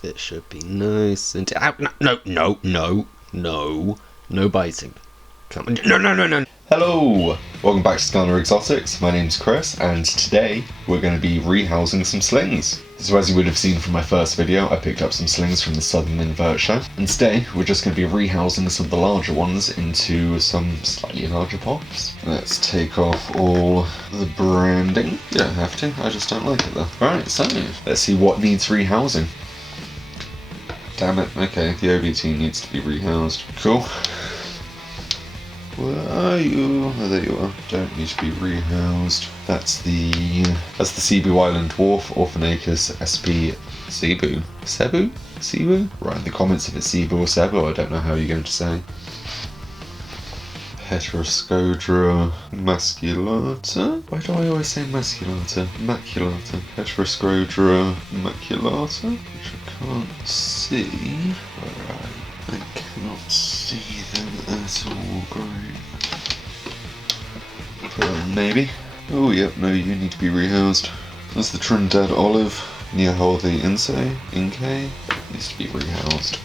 It should be nice and... No biting. Come on. No. Hello! Welcome back to Skaana Exotics. My name's Chris, and today we're going to be rehousing some slings. So as you would have seen from my first video, I picked up some slings from the Southern Invert Show, and today we're just going to be rehousing some of the larger ones into some slightly larger pots. Let's take off all the branding. You don't have to, I just don't like it though. Right, so let's see what needs rehousing. Damn it, okay, the OBT needs to be rehoused. Cool. Where are you? Oh, there you are. Don't need to be rehoused. That's the Cebu Island Dwarf, Orphanacus SP Cebu. Cebu? Cebu? Write in the comments if it's Cebu or Cebu, I don't know how you're going to say. Heteroscodra masculata? Why do I always say masculata? Maculata. Heteroscodra maculata? Which I can't see. Where are you? I cannot see them at all. Great. Maybe. Oh, yep, no, you need to be rehoused. That's the Trinidad Olive. Neoholthe Inke. Needs to be rehoused.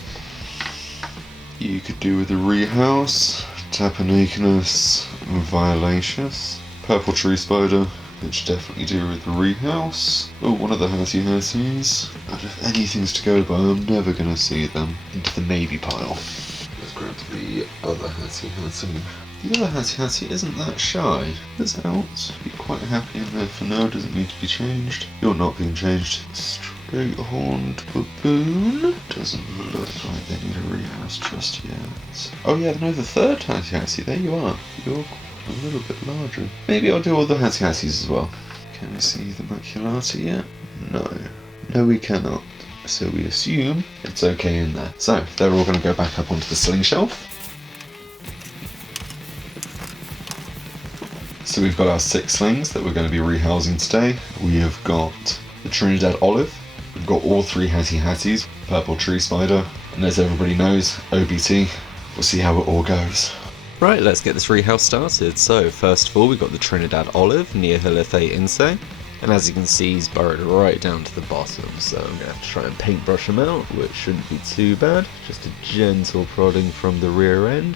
You could do with a rehouse. Tapenachinus violaceus. Purple tree spider. Which definitely do with the rehouse. Oh, one of the hattie-hatties. And if anything's to go by, I'm never going to see them. Into the maybe pile. Let's grab the other hattie-hattie. The other hattie-hattie isn't that shy. It's out. Be quite happy in there for now. Doesn't need to be changed. You're not being changed. Straight-horned baboon. Doesn't look like they need a rehouse just yet. Oh yeah, no, the third hattie-hattie. There you are. You're a little bit larger. Maybe I'll do all the hattie-hatties as well. Can we see the maculata yet? No. No, we cannot. So we assume it's okay in there. So they're all going to go back up onto the sling shelf. So we've got our 6 slings that we're going to be rehousing today. We have got the Trinidad Olive. We've got all 3 hattie-hatties. Purple tree spider. And as everybody knows, OBT. We'll see how it all goes. Right, let's get this rehouse started. So, first of all, we've got the Trinidad Olive, Neoholthe Inke, and as you can see, he's burrowed right down to the bottom, so I'm going to have to try and paintbrush him out, which shouldn't be too bad. Just a gentle prodding from the rear end,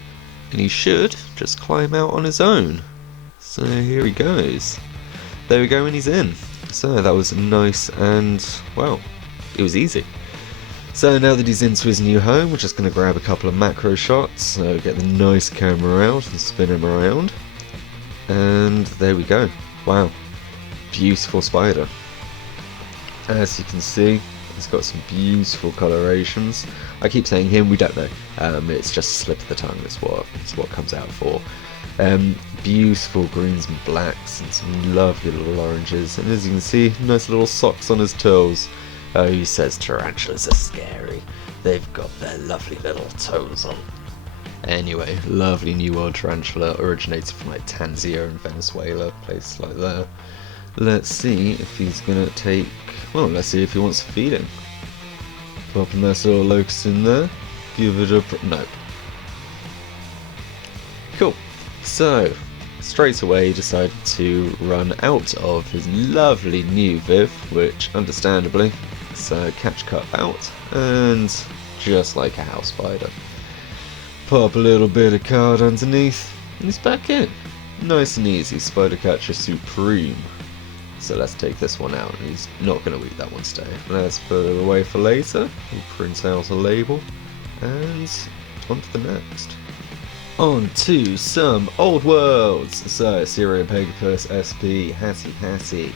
and he should just climb out on his own. So here he goes. There we go, and he's in. So that was nice and, well, it was easy. So now that he's into his new home, we're just going to grab a couple of macro shots, so get the nice camera out and spin him around. And there we go. Wow. Beautiful spider. As you can see, he's got some beautiful colorations. I keep saying him, we don't know. It's just slip of the tongue, it's what comes out for. Beautiful greens and blacks and some lovely little oranges. And as you can see, nice little socks on his toes. Oh, he says tarantulas are scary. They've got their lovely little toes on. Anyway, lovely New World tarantula, originated from like Tanzania and Venezuela, places like that. Let's see if he's gonna take, well, let's see if he wants to feed him. Pop a nice little locust in there. Give it a, nope. Cool. So, straight away he decided to run out of his lovely new Viv, which understandably, so catch cut out, and just like a house spider. Pop a little bit of card underneath, and he's back in. Nice and easy, spider catcher supreme. So let's take this one out, and he's not going to eat that one today. Let's put it away for later. We'll print out a label, and on to the next. On to some old worlds. So Cereopegapus SP hattie-hattie.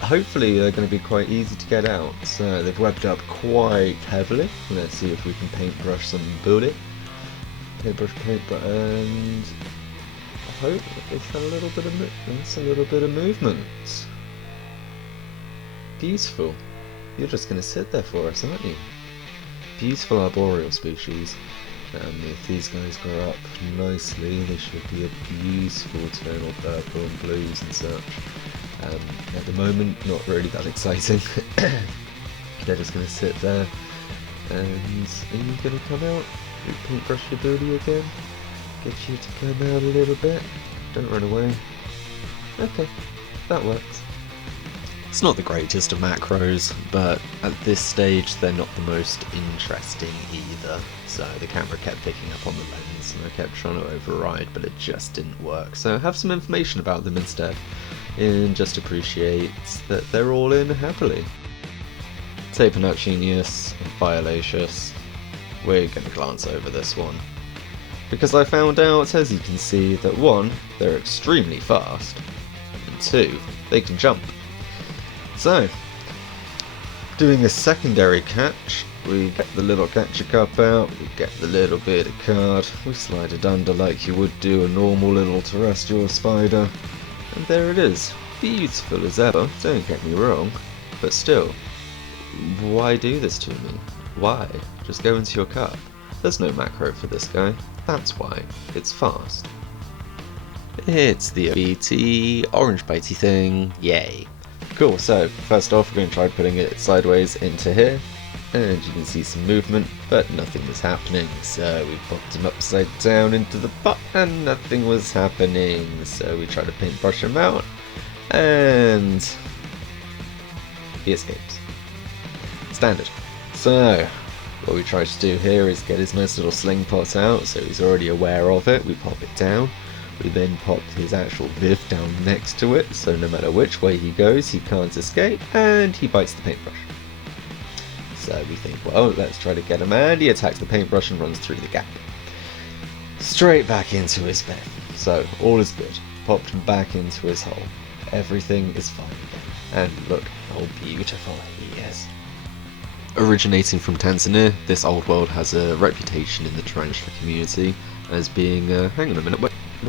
Hopefully they're going to be quite easy to get out. So they've webbed up quite heavily. Let's see if we can paintbrush some booty. Paintbrush, and I hope it's a little bit of movement. Beautiful. You're just going to sit there for us, aren't you? Beautiful arboreal species. If these guys grow up nicely, they should be a beautiful tonal purple and blues and such. At the moment, not really that exciting. They're just going to sit there. And are you going to come out? You paintbrush your booty again? Get you to come out a little bit? Don't run away. Okay, that works. It's not the greatest of macros, but at this stage they're not the most interesting either. So the camera kept picking up on the lens and I kept trying to override, but it just didn't work. So have some information about them instead, and just appreciate that they're all in happily. Tapenacinius and Violaceous, we're going to glance over this one. Because I found out, as you can see, that 1, they're extremely fast, and 2, they can jump. So, doing a secondary catch, we get the little catcher cup out, we get the little bearded card, we slide it under like you would do a normal little terrestrial spider, and there it is. Beautiful as ever, don't get me wrong, but still, why do this to me? Why? Just go into your cup. There's no macro for this guy, that's why. It's fast. It's the OBT orange bitey thing, yay. Cool, so first off we're going to try putting it sideways into here, and you can see some movement, but nothing was happening, so we popped him upside down into the pot and nothing was happening, so we tried to paintbrush him out, and he escapes. Standard. So, what we try to do here is get his nice little sling pot out, so he's already aware of it, we pop it down. We then pop his actual Viv down next to it, so no matter which way he goes, he can't escape, and he bites the paintbrush. So we think, well, let's try to get him, and he attacks the paintbrush and runs through the gap. Straight back into his bed. So, all is good. Popped him back into his hole. Everything is fine again. And look how beautiful he is. Originating from Tanzania, this old world has a reputation in the tarantula community as being, hang on a minute,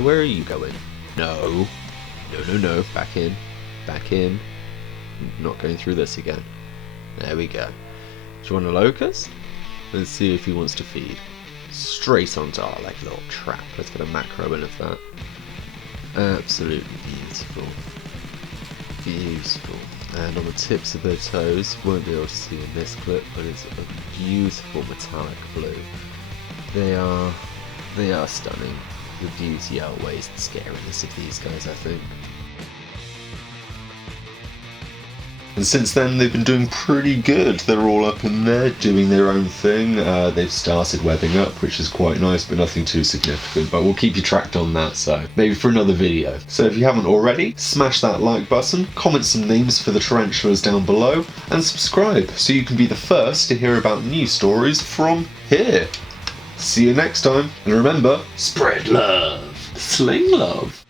where are you going? No, back in, not going through this again. There we go. Do you want a locust? Let's see if he wants to feed. Straight onto our like little trap. Let's get a macro in of that. Absolutely beautiful. Beautiful. And on the tips of their toes, won't be able to see in this clip, but it's a beautiful metallic blue. They are stunning. The beauty outweighs the scariness of these guys, I think. And since then they've been doing pretty good. They're all up in there doing their own thing. They've started webbing up, which is quite nice, but nothing too significant. But we'll keep you tracked on that, so maybe for another video. So if you haven't already, smash that like button, comment some names for the tarantulas down below, and subscribe so you can be the first to hear about new stories from here. See you next time, and remember, spread love, sling love.